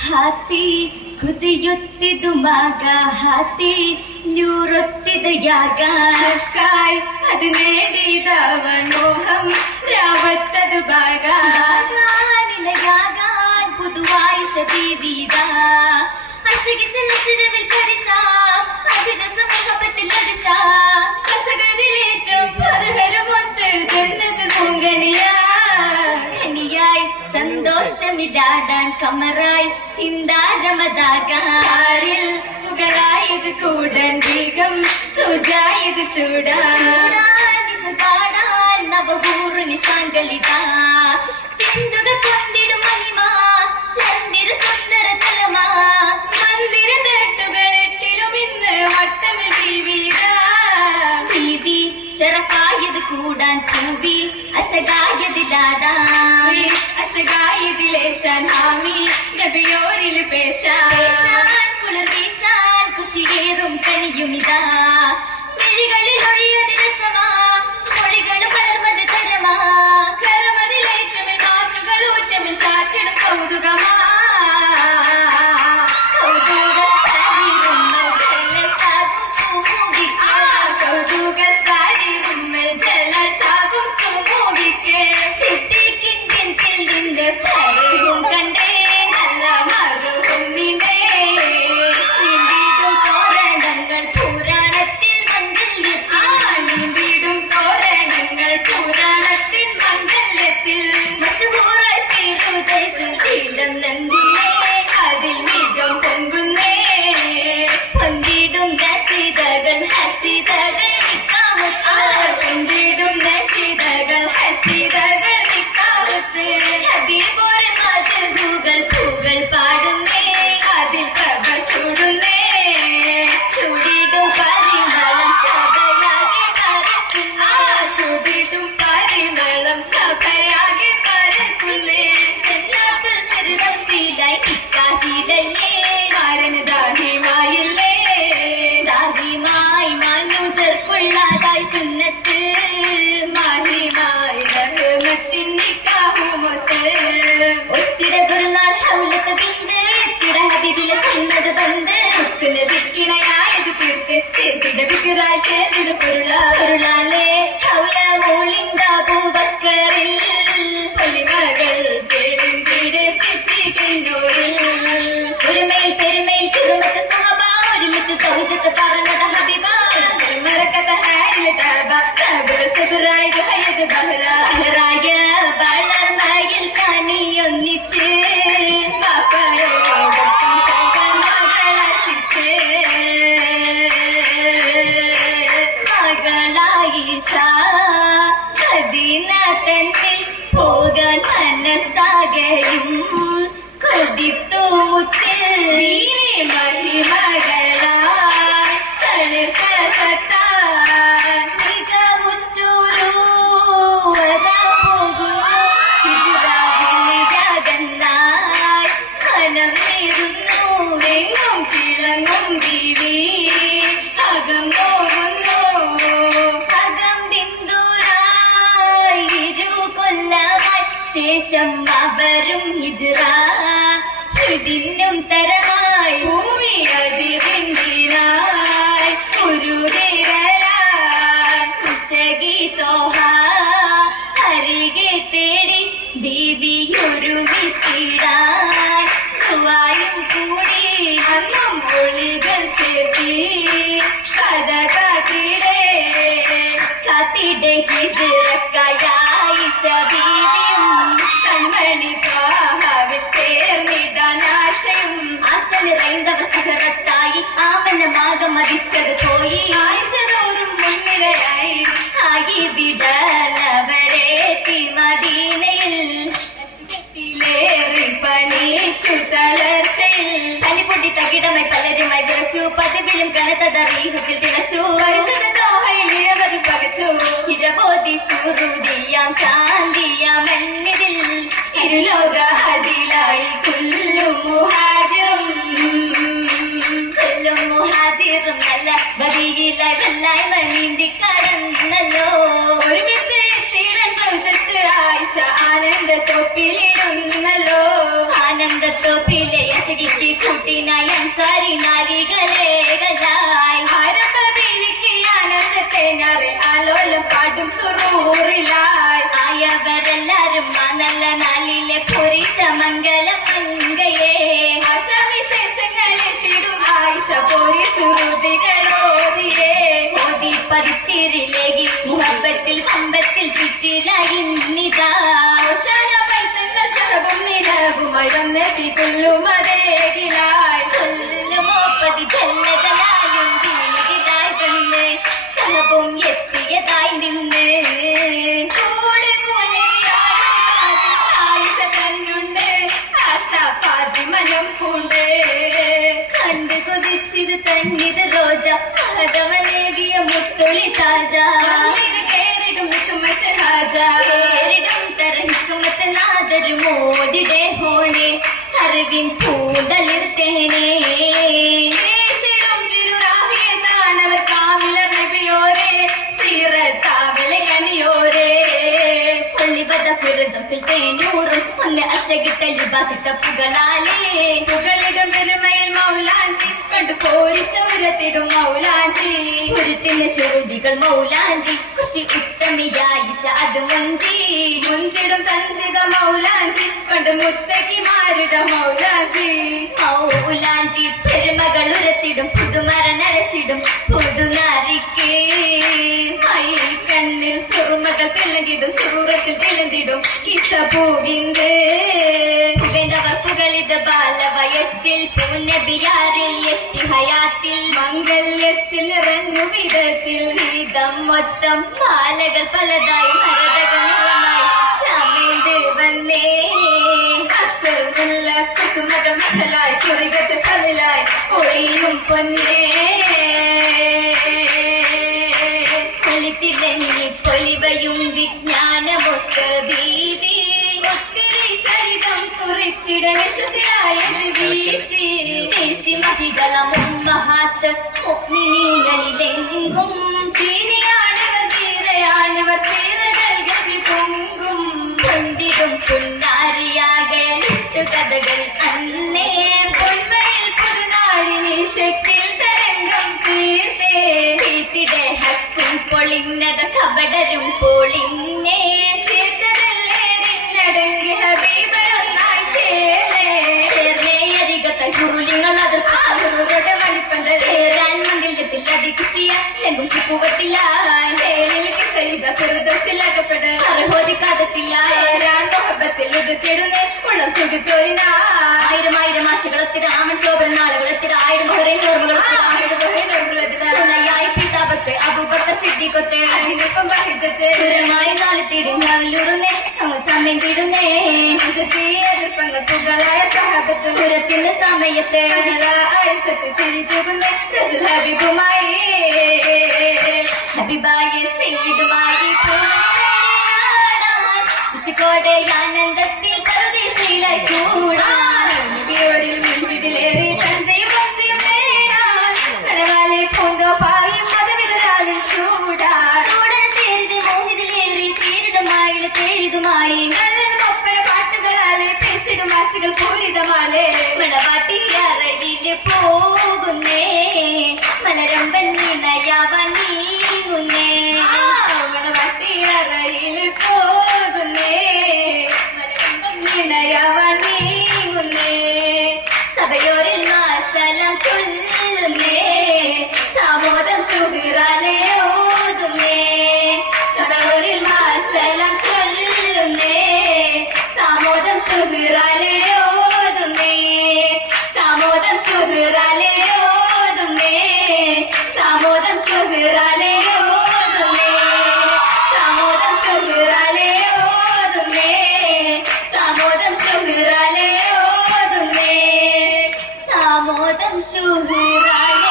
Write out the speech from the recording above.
ಹಾತಿ ಕುದಿಯುತ್ತಿದು ಮಗ ಹಾತಿ ನೂರೊತ್ತಿದೆಯಾಗ കായ് അത് നേടിയതവൻ മോഹം രാവത്തത് ഭാഗ നിലയാകാൻ പുതുവായി ശബീവിത അശകിശലശിരവിൽ പരിശാം അതിരസമഹബത്തിൽ അതിശാം സസകതിലേറ്റവും പരഹരമൊത്ത് ജന്നത്ത് പൂങ്കനിയാ ഖനിയായി സന്തോഷമില്ലാടാൻ കമറായി ചിന്താരമതാകാരിൽ മുകളായത് കൂടൻ വേഗം സൂജായത് ചൂടാൻ പാടാൻ നവപൂർണി സാങ്കലിത ചിന്തുകൾ പൊന്തിടും മഹിമ ചന്ദിര സുന്ദര തലമാ മന്ദിര തട്ടുകൾ എട്ടിലും ഇന്ന് വട്ടമിൽ ബീവി ഷറഫായത് കൂടാൻ പൂവി അശകായതിലാടാൻ അശകായതിലേശാൻ ഹാമി നബിയോരിൽ പേശാൻ കുളിർ വീശാൻ കുശിയേറും കനിയുമിതാ മിഴികളിൽ ഒഴിയത് രസമാ മൊഴികൾ വളർന്നത് തരമാ കരമതിലേറ്റമിൽ നാട്ടുകൾ ഊറ്റമിൽ ചാറ്റിടും കൗതുകമാ കൗതുക സാരി ഉമ്മൽ ജലസാകും സുമൂകിക്ക് കണ്ടേ നല്ല മറുകും നിണ്ടേ നീണ്ടിടും തോരണങ്ങൾ പുരാണത്തിൽ നീണ്ടിടും തോരണങ്ങൾ പുരാണത്തിൻ മംഗല്യത്തിൽ മഷഹൂറായി ഫീറുദൈസിൽ നങ്കുന്നേ അതിൽ മികം പൊങ്കുന്നേ പൊന്തിടും നശീതകൾ ഹസീതകൾ പൊന്തിടും നശീതകൾ ഹസീതകൾ നിക്കാവത്ത് ഹബീബോരൻ മധുകൾ പൂകൾ പാടുന്നേ അതിൽ പ്രഭ ചൂടുന്നേ ചൂടിടും പരിമളം സഭയാകെ പരത്തുന്നേ ചൂടിടും പരിമളം സഭയാകെ പരത്തുന്നേ ജന്നാത്തുൽ ഫിർദൗസിലായി നിക്കാഹിലല്ലേ മാരന് ദാഹിമായില്ലേ ദാഹിമായി മനുജർക്കുള്ളതായി സുന്നത്ത് മാഹിമായി റഹ്മത്തിൻ നിക്കാഹുമൊത്ത് ഒത്തിര പെരുന്നാൾ ഹൗലത്ത് ബിന്ദ് എത്തിര ഹബീബിലെ ചെന്നത് ബന്ദ് വിക്കിണയായത് തീർത്തിട വിക്കിറായി ചേർന്നത് പൊരുളാലേ ഹൗല മൂളിന്ത പൂബക്കറിൽ പൊലിമകൾ കേളിന്തിടെ സിദ്ധിക്കുന്നൂരിൽ ഒരുമയിൽ പെരുമയിൽ തിരുമത്ത് സഹബ ഒരുമിത്ത് തൗജത്ത് പറഞ്ഞത് ഹബീബ മറക്കത്ത ഹാരിലെ താബ താബുറ സബറായി ഹയത് ബഹ്റ ഹറായ വളർമയിൽ കണിയൊന്നിച്ച് പാപ്പയോടൊപ്പം പോകാൻ മകളാശിച്ച് മകളായിഷ മദീന തന്നിൽ പോകാൻ മനസ്സാകയും കൊതിത്തു മുത്തിൽ നീലി മഹിമകളായി തളിർത്ത സത്താൻ മികവുറ്റൊരു അതാ പോകുന്നു ഹിജ്റാവിലിയാതെന്നായി മനം നേരുന്നു എങ്ങും കിളങ്ങും ബീവി അകം നോവുന്നു അകം ബിന്ദുരായി കൊല്ലമായി ശേഷം അവരും ഹിജ്റ ഇതിനും തരമായി ഭൂമി അതിവിണ്ടിനായി ഉരുതിടലാൻ ഉശകി തോഹ അരികെ തേടി ബീവിയൊരുമിത്തിടാൻ ദുആയും കൂടി അന്നും ഒളികൾ ചേർത്തി കഥ കാത്തിടേ കാത്തിടെ ഹിജ്റക്കായായിഷ ബീവിയും കൺമണി ത്വാഹാവിൽ ചേർന്നിടാൻ ആശയും ആശ നിറൈന്തവർ സിഹറത്തായി ആമനമാകം മതിച്ചത് പോയി ആയിഷതോറും മുൻനിരയായി ആയി വിടനവരേത്തി മദീനയിൽ ിലേറി പനിച്ചു തളർച്ചയിൽ പനിപൊട്ടി തകിടമായി പലരുമായി വിറച്ചു പതിവിലും കനത്തടീഹത്തിൽ തിളച്ചു പരിശുദ്ധ ദോഹയിൽ നിരവധി പകച്ചു ഇരബോധി ശുരുദിയാം ശാന്തിയാം എന്നിതിൽ ഇരുലോക അതിലായി കുല്ലും മുഹാജിറും കൊല്ലും മുഹാജിറും നല്ല ബദിയിലായി മനീന്തി കടന്നല്ലോ ഒരുമിത്ത് എത്തിയിടാൻ സൗജത്ത് ആയിഷ ആനന്ദ തൊപ്പിലിരുന്നല്ലോ ആനന്ദത്തോപ്പിലെ യശ സുറൂറിലായി ആയവരെല്ലാരും ആ നല്ല നാളിലെ പുരുഷ മംഗലം മങ്കയെ ആശാവിശേഷങ്ങളെ ചിടും ആയിഷ പോരി ശ്രുതികളോതിയേ ഓതി പതിത്തിരിലേകി മുഹബത്തിൽ പമ്പത്തിൽ ചുറ്റിലയിന്നിതാ ഓശാന പൈത്തങ്ങൾ ശലഭം നിലവുമായി വന്നെത്തി കൊല്ലുമതേകിലായി കൊല്ലുമോ പതി ജല്ലതലായും വീണിതായി വന്ന് സഹബും എത്തിയതായി നിന്ന് കൂടെ ആയിഷ തന്നുണ്ട് ആശാപാതിമനം പൂണ്ട് കണ്ടു കൊതിച്ചിത് തന്നിത് റോജ ഹതവനേകിയ മുത്തുളി താജ ഇത് കേറിടും ഹിക്മത്ത് ഹാജ പേരിടും തരഹിക്കുമത്ത് നാദരു മോദിടെ ഹോനെ അറിവിൻ പൂന്തളിർത്തേനേ വീശിടും തിരുറാഹിയതാണവർ കാമില നബിയോരെ സീറത്താവിലെ കണിയോരെ ഒളിവത ഫിർദൗസിൽ തേനൂറും ഒന്ന് അശകിട്ട ലിബാസിട്ട പുകളാലേ പുകളിടും പെരുമയിൽ മൗലാഞ്ചി കണ്ടു പോരി ശൗരത്തിടും മൗലാഞ്ചി ഗുരുത്തിന് ശ്രുതികൾ മൗലാഞ്ചി കുശി ഉത്തമിയായിഷ അത് മുഞ്ചി മുഞ്ചിടും തഞ്ചിത മൗലാഞ്ചി കണ്ടു മുത്തക്കി മാറിട മൗലാഞ്ചി മൗലാഞ്ചി പെരുമകൾ ഉരത്തിടും പുതുമര നരച്ചിടും പുതുനാരിക്ക് മൈ കണ്ണിൽ സുറുമകൾ തിളങ്ങിടും സൂറത്തിൽ തിളന്തിടും കിസ പൂകിന്ത് പുകൈന്തവർ പുകളിത് ബാലവയസ്സിൽ പൂനബിയാറിൽ എത്തി ഹയാത്തിൽ മംഗല്യത്തിൽ നിറഞ്ഞു വിധത്തിൽ ഗീതം മൊത്തം മാലകൾ പലതായി മരതകൾ നിറമായി ചമേന്ത് വന്നേ അസറുള്ള കുസുമകൾ മസലായി കുറികത്ത് പലലായി ഒളിയും പൊന്നേ പൊലിത്തിളങ്ങി പൊലിവയും വിജ്ഞാനമൊത്ത ബീവി ഒത്തിരി ചരിതം കുറിത്തിട വിശ്വസിലായത് വീശി ദേശി മഹികളും മഹാത്ത് മുഗ്നികളിലെങ്കും തീനിയാണവർ ധീരയാണവർ സീറകൾ ഗതി പൊങ്കും കൊണ്ടിടും പുന്നാരിയാകലിട്ടു കഥകൾ അന്നേ പൊന്മയിൽ പുതുനാരിനി ശക്തിയിൽ തരംഗം തീർത്തേ തീർത്തിടെ ഹക്കും പൊളിഞ്ഞത കപടരും പൊളിഞ്ഞേ തീർത്തതല്ലേ നിന്നടങ്കി ഹബീബരൊന്നായി ചേർന്നേ ചേർന്നേയരികത്ത ചുരുളിങ്ങൾ ആസുരുടെ മണിപ്പന്തൽ ചേരാൻ മംഗല്യത്തിൽ അതികുഷിയ ലെങ്കും സുഖത്തിലായി ചേലിൽ കിസയിത ഫിർദൗസിലകപ്പെട്ട അർഹോദിക്കാതത്തില്ല ചേരാൻ മുഹബത്തിൽ ഉദിത്തിടുന്നേ ഉള്ളം സുഖത്തോരിനായി ആയിരം ആയിരം ആശകളൊത്തിട ആമൻ ശോഭന നാളുകളൊത്തിട ആയിരം ഓർമ്മകളൊത്തിടായി പിതാപത്ത് അബൂബക്കർ സിദ്ദീഖൊത്ത് അതിനൊപ്പം ബഹിജത്ത് ദൂരമായി നാളത്തിടും നല്ലൂറുന്നേ ചമ്മന്തിടുന്നേ പുഷ്പങ്ങൾ പുകളായ സഹബത്ത് ദൂരത്തിന്റെ സമയത്ത് ആയിഷത്ത് ചിരിതുകുന്നേ റസൂൽ ഹബീബുമായി ഹബീബായി സയ്യിദുമായി ോടെ ആനന്ദത്തിൽ പറുദീസയിലായി കൂടാൻ നബിയോരിൽ മിഞ്ചിതിലേറി തഞ്ചയും വഞ്ചിയും നേടാൻ നനവാലെ പൂന്തോ പായും മതവിതുരാവിൽ ചൂടാൻ ചൂടൻ ചേരുത് മോഹിതിലേറി തീരിടുമായി തേരുതുമായി നല്ലതും ഒപ്പന പാട്ടുകളാലെ പേശിടും ആശകൾ പൂരിതമാലേ മണവാട്ടിയറയില് പോകുന്നേ മലരമ്പൻ നിണയാവാൻ നീങ്ങുന്നേ മണവാട്ടിയറയിൽ പോകുന്നേ നിണയവൻ നീങ്ങുന്നേ സഭയോരിൽ മാസലം ചൊല്ലുന്നേ സാമോദം ശുഹിറാലെ ഓതുന്നേ സഭയോരിൽ മാസലം ചൊല്ലുന്നേ സാമോദം ശുഹിറാലെ ഓതുന്നേ സാമോദം ശുഹിറാലെ ഓതുന്നേ സാമോദം ശുഹിറാലെ ഓതുന്നേ സാമോദം ശുഹിറാലെ ഓതുന്നേ സാമോദം ശുഹിറാലെ ഓതുന്നേ സാമോദം ശുഹിറാലെ